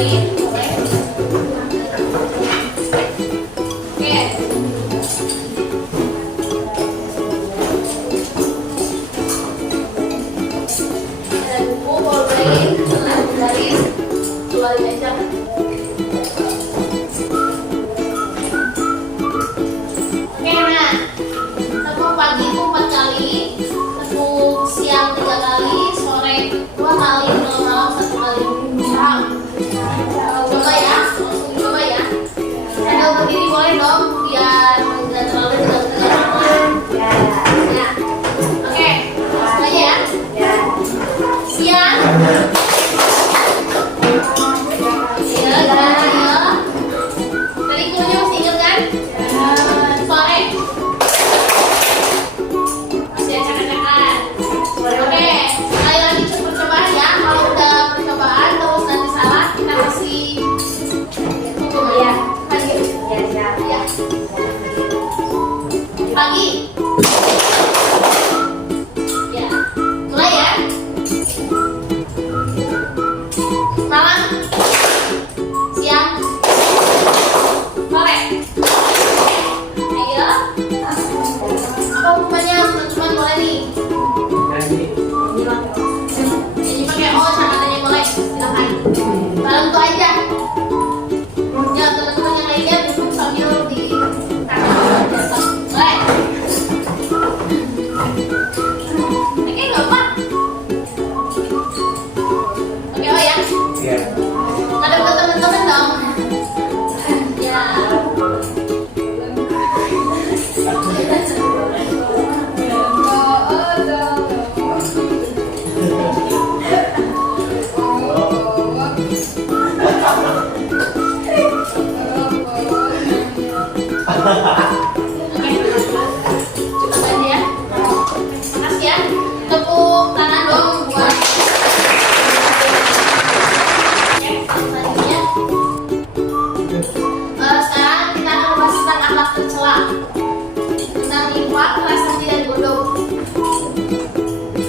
Cobain, boleh. Oke. Ada buku, boleh. Dari keluarin aja. Oke, nah. Tepuk pagi itu 4 kali, tepuk siang 3 kali, sore 2 kali, malam 1 kali. Paham? Coba ya, langsung coba ya. Ada berdiri boleh dong, biar nggak terlalu tegang-tegang. Ya. Oke, langsung aja ya. Siang. Iya, iya. Tadi kuenya masih ingat kan? Sore. Masih acak-acakan. Oke, sekali lagi percobaan ya. Kalau udah percobaan terus nanti salah, kita kasih hukum ya. Pagi. Ya. Pagi. Ya. Mulai ya. Malam. Siang. Sore. Ayo. Apa hukumannya? Teman-teman boleh nih. Ini pakai seadanya boleh. Silakan. Dalam itu aja. Ya, teman-teman yang lainnya duduk sambil di kaki. Boleh. Oke, nggak apa. Oke, oh ya. Ada buat teman-teman dong. Ya. Cukup aja ya. Makasih ya. Tepuk tangan dong buat. Oke, selanjutnya. Sekarang kita akan membahas tentang akhlak tercela, tentang infak, prasasti dan bodoh.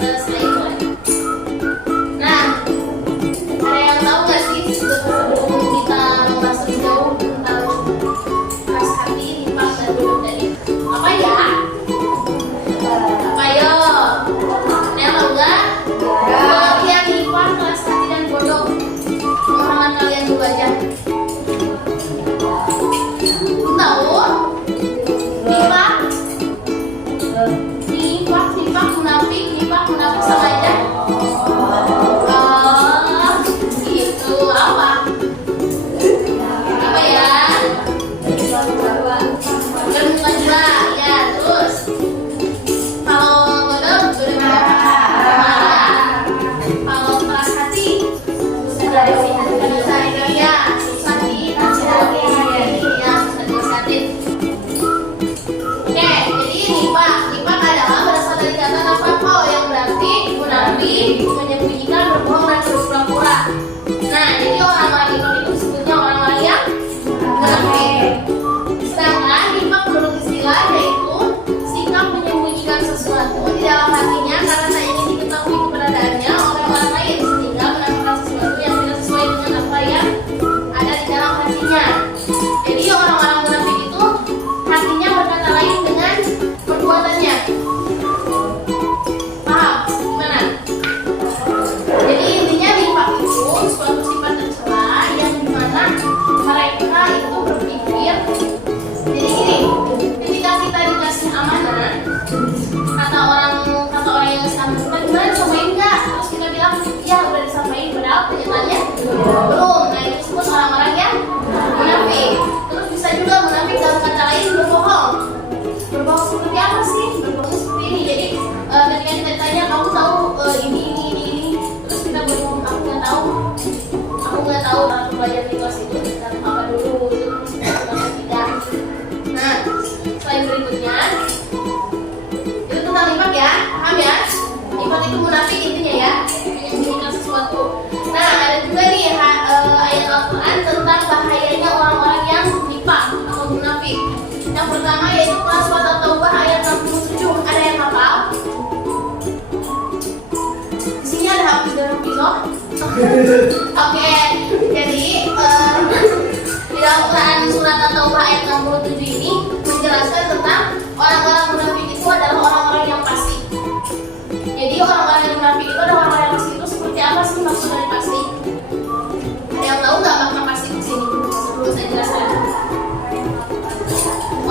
Selain boleh. Nah, ada yang tahu nggak sih sebelum kita membahas lebih jauh tentang prasasti, infak dan bodoh tadi? Apa ya? Apa yo? Ada yang tahu nggak? Pengertian infak, prasasti dan bodoh. Pemahaman kalian dulu aja. Tahu? Nifak, munafik sama aja. Gitu apa? Apa ya? Berhubungan juga, ya. Terus kalau bodoh marah. Kalau keras hati, susah dinasihatin. Ya, susah dinasihatin. Ya, susah dinasihatin. Oke, jadi nifak adalah berasal dari kata nafaqo yang berarti munafik, menyembunyikan, berbohong dan berpura-pura. Nah, jadi orang-orang nifak itu disebutnya orang-orang yang munafik. Sedangkan nifak menurut istilah yaitu sikap menyembunyikan sesuatu di dalam hatinya karena tak ingin diketahui keberadaannya oleh orang lain sehingga menampakkan sesuatu yang tidak sesuai dengan apa yang ada di dalam hatinya. Jadi orang-orang munafik itu hatinya berkata lain dengan perbuatannya. Paham? Gimana? Jadi intinya nifak itu suatu sifat tercela yang dimana mereka itu berpikir. Jadi gini, ketika kita dikasih amanah, kata orang yang disampaikan, gimana disampaikan nggak? Terus kita bilang, ya udah disampaikan, padahal kenyataannya belum. Nah itu disebut orang-orang yang munafik. Terus bisa juga munafik dalam kata lain berbohong. Berbohong seperti apa sih? Berbohong seperti ini. Jadi ketika kita ditanya, kamu tahu ini, terus kita berbohong, aku nggak tahu. Aku belajar di kelas itu tentang apa dulu, terus tidak. Nah, selain berikutnya, itu tentang nifak ya, paham ya? Nifak itu munafik intinya ya, menyembunyikan sesuatu. Nah, ada juga nih ayat Al-Quran tentang bahayanya orang-orang yang nifak atau munafik. Yang pertama yaitu Surat At-Taubah ayat 67. Ada yang hafal? Isinya ada hafiz dan hafizah. Oke, jadi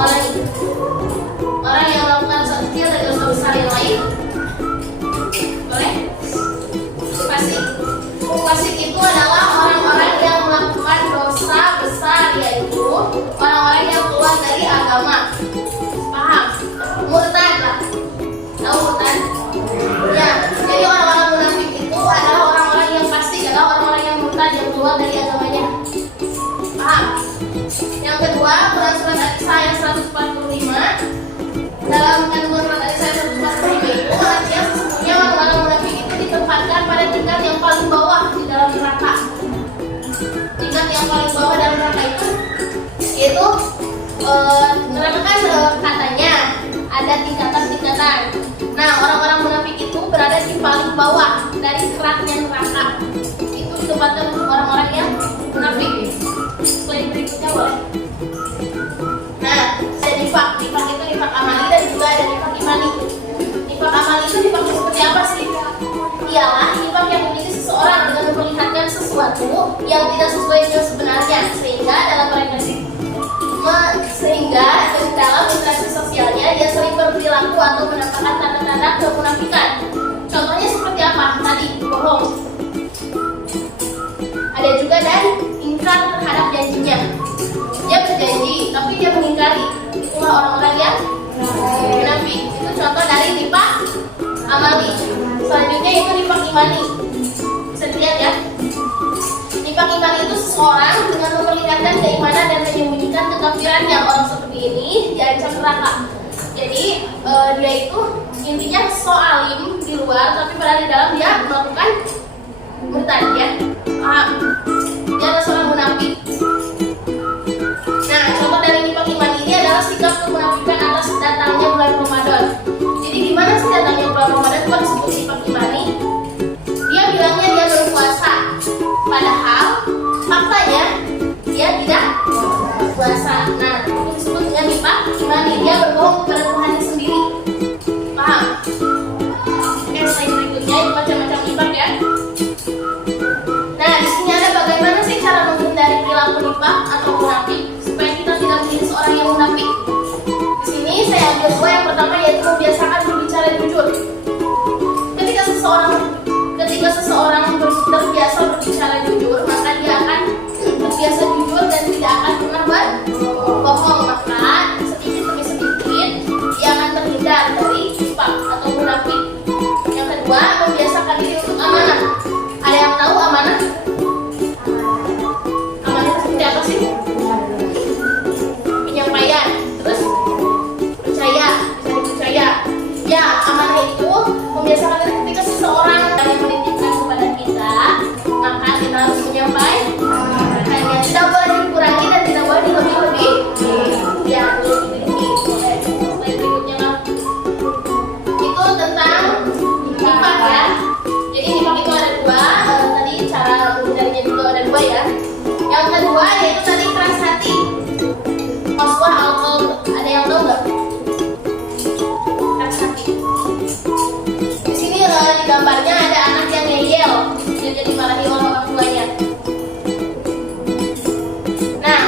orang yang melakukan dosa kecil dan dosa besar yang lain. Boleh? Fasik. Fasik itu adalah orang-orang yang melakukan dosa besar, yaitu orang-orang yang keluar dari agama. Paham? Murtad lah. Tahu murtad? Ya. Jadi orang-orang munafik itu adalah orang-orang yang fasik, adalah orang-orang yang murtad yang keluar dari agamanya. Paham? Yang kedua, Quran surat An-Nisa ayat 145. Dalam kandungan surat An-Nisa ayat 145 itu artinya sesungguhnya orang-orang munafik itu ditempatkan pada tingkat yang paling bawah di dalam neraka. Tingkat yang paling bawah dalam neraka itu yaitu neraka kan katanya ada tingkatan-tingkatan. Nah, orang-orang munafik itu berada di paling bawah dari keraknya neraka. Itu ditempatkan untuk orang-orang yang munafik. Slide berikutnya boleh. Nah, ada nifak. Nifak itu nifak amali dan juga ada nifak imani. Nifak amali itu nifak seperti apa sih? Ialah nifak yang memiliki seseorang dengan memperlihatkan sesuatu yang tidak sesuai dengan sebenarnya, sehingga dalam interaksi sosialnya dia sering berperilaku atau menampakkan tanda-tanda kemunafikan. Contohnya seperti apa? Tadi bohong. Ada juga dari ingkar terhadap janjinya. Dia berjanji tapi dia mengingkari. Itulah orang-orang yang munafik. Itu contoh dari nifak amali. Selanjutnya itu nifak imani. Bisa dilihat ya. Nifak imani itu seseorang dengan memperlihatkan keimanan dan menyembunyikan kekafirannya. Orang seperti ini diancam neraka. Jadi dia itu intinya soalim di luar, tapi pada di dalam dia melakukan murtad ya. Paham? Dia adalah seorang munafik. Nah, contoh dari nifak iman ini adalah sikap kemunafikan atas datangnya bulan Ramadan. Jadi di mana sih datangnya bulan Ramadan kok disebut nifak imani? Dia bilangnya dia berpuasa, padahal faktanya dia tidak puasa. Nah, itu disebut dengan nifak imani. Dia berbohong kepada Tuhannya sendiri. Paham? Oke, slide berikutnya itu macam-macam nifak ya. Nah, di sini ada bagaimana sih cara menghindari perilaku nifak atau munafik supaya kita tidak menjadi seorang yang munafik. Di sini saya ambil dua. Yang pertama yaitu membiasakan berbicara jujur. Ketika seseorang terbiasa berbicara jujur, maka dia akan terbiasa jujur dan tidak akan pernah berbohong. Maka sedikit demi sedikit dia akan terhindar dari nifak atau munafik. Yang kedua, membiasakan diri untuk amanah. Ada yang tahu amanah? Amanah seperti apa sih? Penyampaian, terus percaya, bisa dipercaya. Ya, amanah itu membiasakan diri ketika seseorang yang menitipkan kepada kita, maka kita harus menyampaikan. Tidak boleh dikurangi dan tidak boleh dilebih-lebih. Ya, berikutnya lah. Itu tentang nifak ya. Jadi nifak itu ada dua. Tadi cara menghindarinya juga ada dua ya. Yang kedua yaitu tadi keras hati. Qaswah al-qalb. Ada yang tahu nggak? Keras hati. Di sini di gambarnya ada anak yang ngeyel, dia jadi marahi orang tuanya. Nah,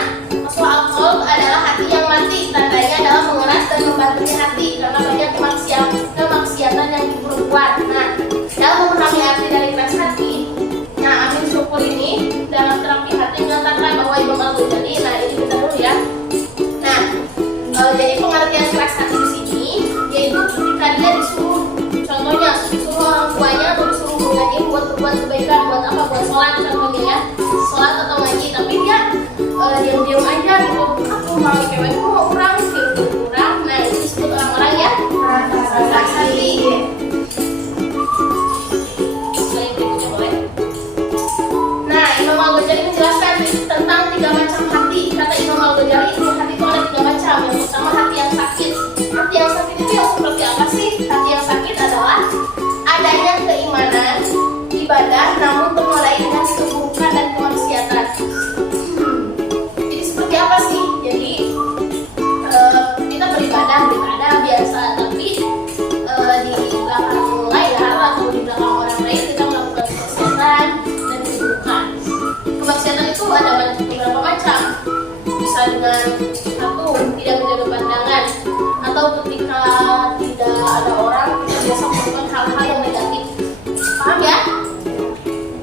qaswah al-qalb adalah hati yang mati. Tandanya adalah mengeras dan membatunya hati karena banyak kemaksiatan yang diperbuat. Nah, dalam memahami arti dari keras hati, nah Amin Syukur ini dalam terapi hati mengatakan bahwa Imam Al-Ghazali, nah ini kita dulu ya. Nah, jadi pengertian keras hati di sini yaitu ketika dia disuruh, contohnya disuruh orang tuanya atau disuruh ngaji buat berbuat kebaikan, buat apa? Buat sholat contohnya ya, sholat atau ngaji, tapi dia diam-diam aja gitu. Aku mau cewek mau kurang, kurang. Nah itu disebut orang-orang ya keras hati. Nah, Imam Al-Ghazali menjelaskan tentang 3 macam hati. Kata Imam Al-Ghazali, hati itu ada 3 macam. Yang pertama hati yang sakit. Hati yang sakit itu yang seperti apa sih? Hati yang sakit adalah adanya keimanan, ibadah, namun termulai dengan keburukan dan kemaksiatan. Jadi seperti apa sih? Jadi kita beribadah biasa, tapi di belakang layar atau di belakang orang lain kita melakukan kemaksiatan dan keburukan. Kemaksiatan itu ada beberapa macam. Bisa dengan satu tidak menjaga pandangan, atau ketika tidak ada orang kita biasa melakukan hal-hal yang negatif. Paham ya?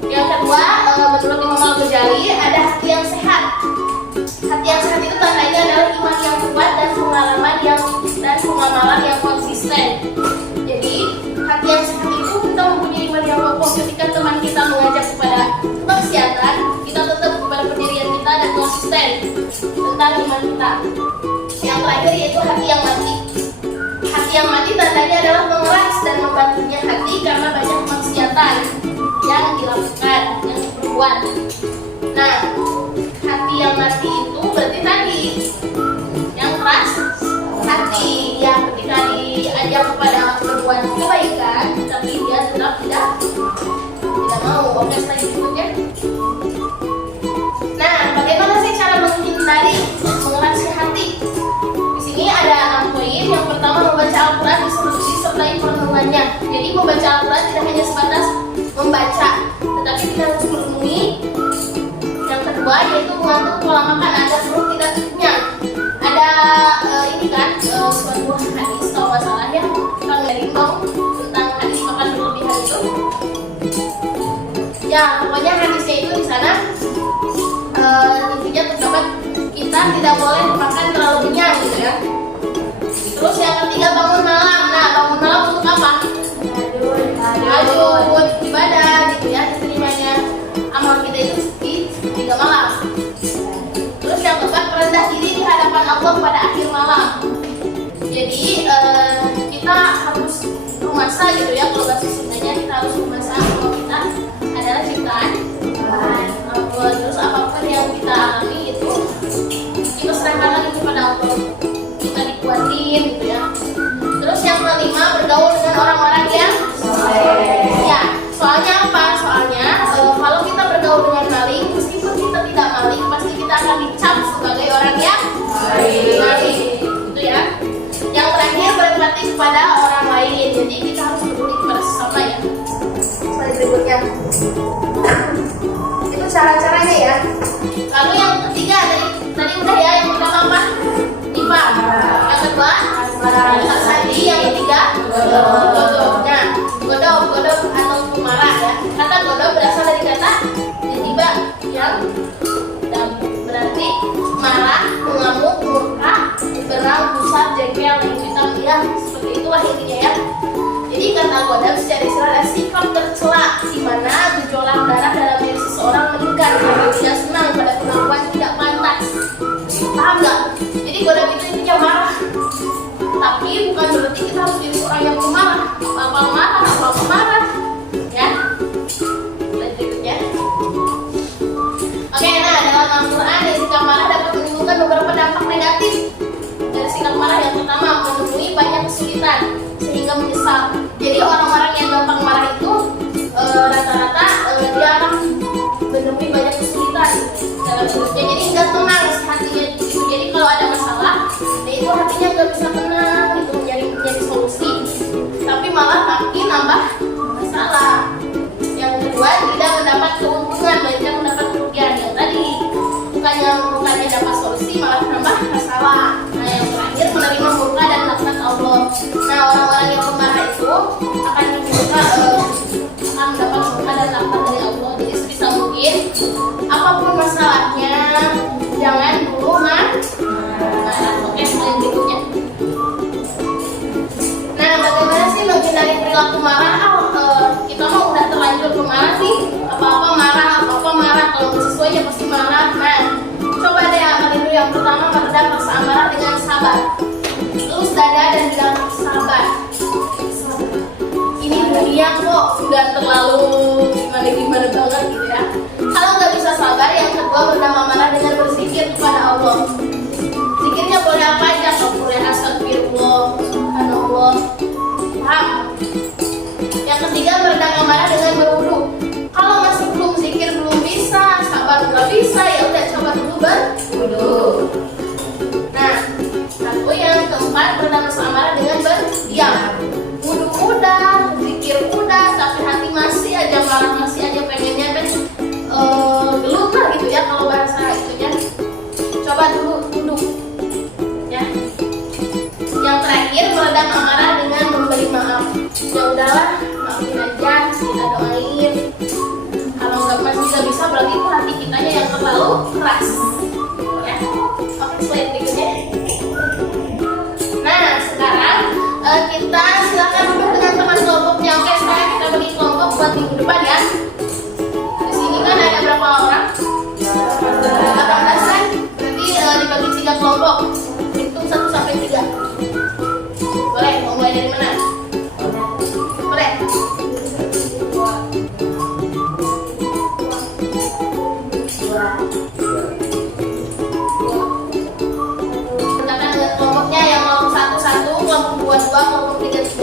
Yang kedua, menurut Imam Al-Ghazali ada hati yang sehat. Hati yang sehat itu tandanya adalah iman yang kuat dan pengamalan yang konsisten. Jadi hati yang sehat itu kita mempunyai iman yang kokoh. Ketika teman kita mengajak kepada kemaksiatan, kita tetap kepada pendirian kita dan konsisten tentang iman kita. Yang terakhir yaitu hati yang mati. Hati yang mati tandanya adalah mengeras dan membantunya hati karena banyak kemaksiatan yang dilakukan, yang diperbuat. Nah, hati yang mati itu berarti tadi yang keras hati, ya ketika diajak kepada berbuat kebaikan tapi dia tetap tidak mau. Oke, selanjutnya. Nah, bagaimana sih cara menghindari mengerasnya hati? Di sini ada 6 poin. Yang pertama, membaca Al-Quran disertai perenungannya. Jadi membaca Al-Quran tidak hanya sebatas membaca, tetapi kita harus merenungi. Yang kedua yaitu mengatur pola makan agar perut tidak kenyang. Ada ini kan suatu hadis kalau nggak salah ya, Kang Gerimbong, tentang hadis makan berlebihan itu. Ya pokoknya hadisnya itu di sana intinya terdapat kita tidak boleh makan terlalu kenyang gitu ya. Terus yang ketiga bangun malam. Nah, bangun malam untuk apa? Tahajud, ibadah gitu ya, diterimanya amal kita itu di 3 malam. Terus yang keempat, merendah diri di hadapan Allah pada akhir malam. Jadi kita harus rumasa gitu ya, kalau bahasa Sundanya kita harus rumasa kalau kita adalah ciptaan Tuhan. Terus apapun yang kita alami itu kita serahkan lagi kepada Allah, kita dikuatin gitu ya. Terus yang kelima, bergaul dengan orang-orang yang ya, soalnya apa? Soalnya kalau kita bergaul dengan maling, meskipun kita tidak maling, pasti kita akan dicap sebagai orang yang maling, gitu ya. Yang terakhir, berempati kepada orang lain. Jadi kita harus peduli kepada sesama ya. Slide berikutnya. Itu cara-caranya ya. Lalu yang ketiga tadi udah ya, yang pertama apa? IPA. Yang kedua, sandi. Yang ketiga, godok. Nah, godok atau marah ya. Kata godok berasal dari kata tiba yang berarti marah, mengamuk, murka, berang, gusar, jengkel, hitam ya. Seperti itulah intinya ya. Jadi kata godok secara istilah adalah sikap tercela di mana gejolak darah dalam diri seseorang meningkat karena tidak senang pada perlakuan tidak pantas. Paham nggak? Jadi godok itu intinya marah. Tapi bukan berarti kita harus jadi orang yang pemarah, apa marah, ya. Lanjutnya. Oke, nah dalam Al-Quran sikap marah dapat menimbulkan beberapa dampak negatif. Dari sikap marah yang pertama, menemui banyak kesulitan sehingga menyesal. Jadi orang-orang yang gampang marah itu rata-rata dia akan menemui banyak kesulitan dalam hidupnya. Jadi nggak tenang hatinya. Jadi kalau ada masalah, itu hatinya nggak bisa tenang gitu mencari solusi, tapi malah makin nambah masalah. Yang kedua, tidak mendapat keuntungan, banyak mendapat kerugian. Yang tadi bukannya dapat solusi malah nambah masalah. Nah yang terakhir, menerima murka dan laknat Allah. Nah orang-orang yang pemarah itu akan mendapat murka dan laknat dari Allah. Jadi sebisa mungkin apapun masalahnya jangan dulu marah. Oke, slide berikutnya. Nah, bagaimana sih menghindari perilaku marah? Kita mau udah terlanjur pemarah nih, apa-apa marah, kalau nggak sesuai ya pasti marah. Nah, coba deh amalin dulu. Yang pertama, meredam rasa amarah dengan sabar. Terus dada dan bilang sabar. Ini dunia kok nggak terlalu gimana banget gitu ya. Kalau nggak bisa sabar, yang kedua meredam amarah dengan berzikir kepada Allah. Zikirnya boleh apa aja, boleh astagfirullah, subhanallah, paham? Yang ketiga, meredam amarah dengan berwudu. Kalau masih belum zikir, belum bisa, sabar nggak bisa, ya udah coba dulu berwudu. Nah, lalu yang keempat, meredam rasa amarah dengan berdiam. Wudu udah, zikir udah, tapi hati masih aja marah, masih aja pengennya gelut lah gitu ya kalau bahasa itunya. Coba dulu duduk. Ya terlalu keras. Ya. Oke, slide berikutnya. Nah, sekarang kita silakan duduk dengan teman kelompoknya. Oke, sekarang kita bagi kelompok buat minggu depan ya. Di sini kan ada berapa orang? 18 kan? Berarti dibagi 3 kelompok. Hitung 1 sampai 3. Boleh, mau mulai dari mana? Boleh. Katakan dengan kelompoknya yang kelompok 1 1, kelompok 2 2, kelompok 3 3.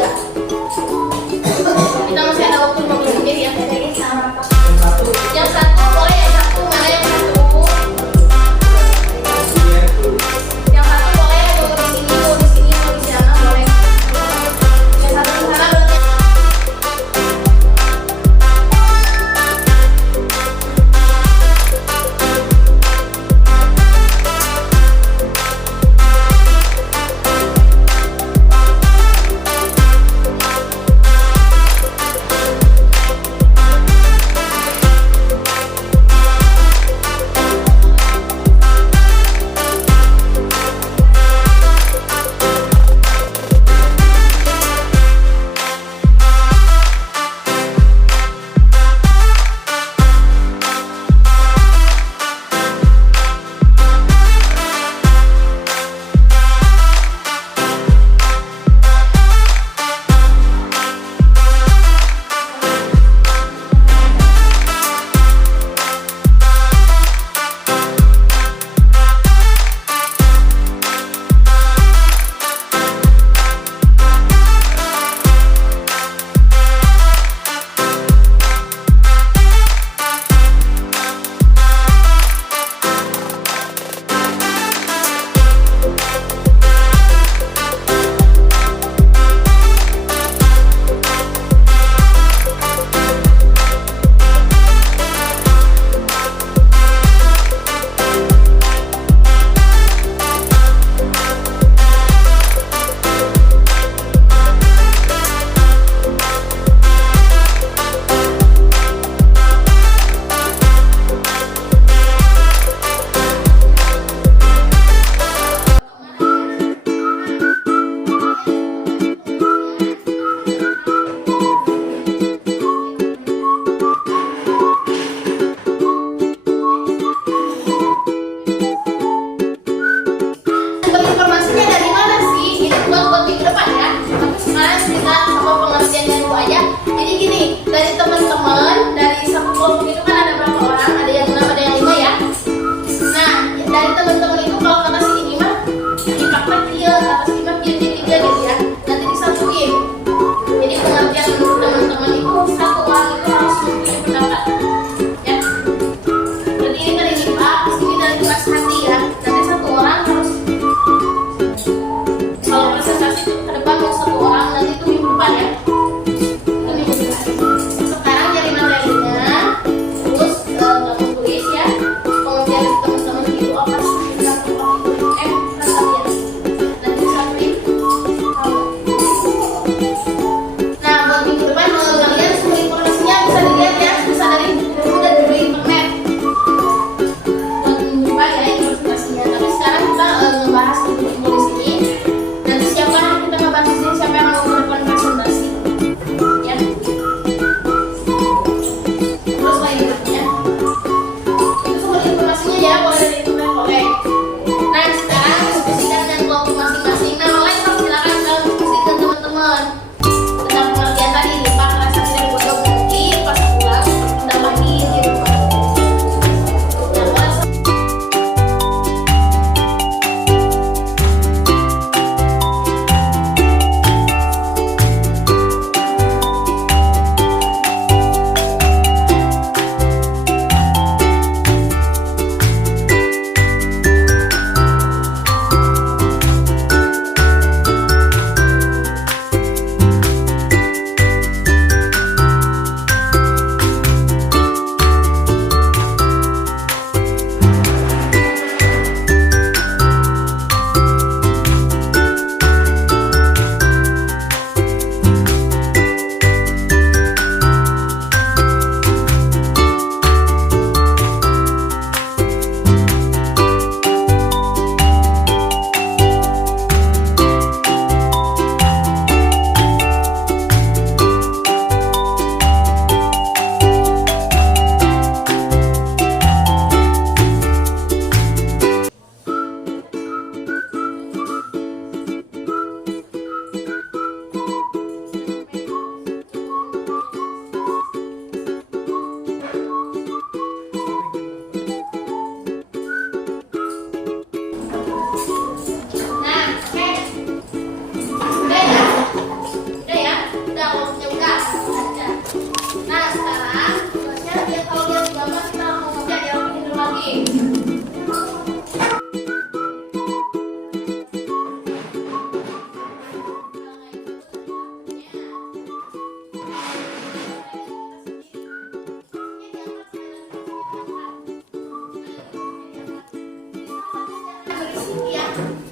ya.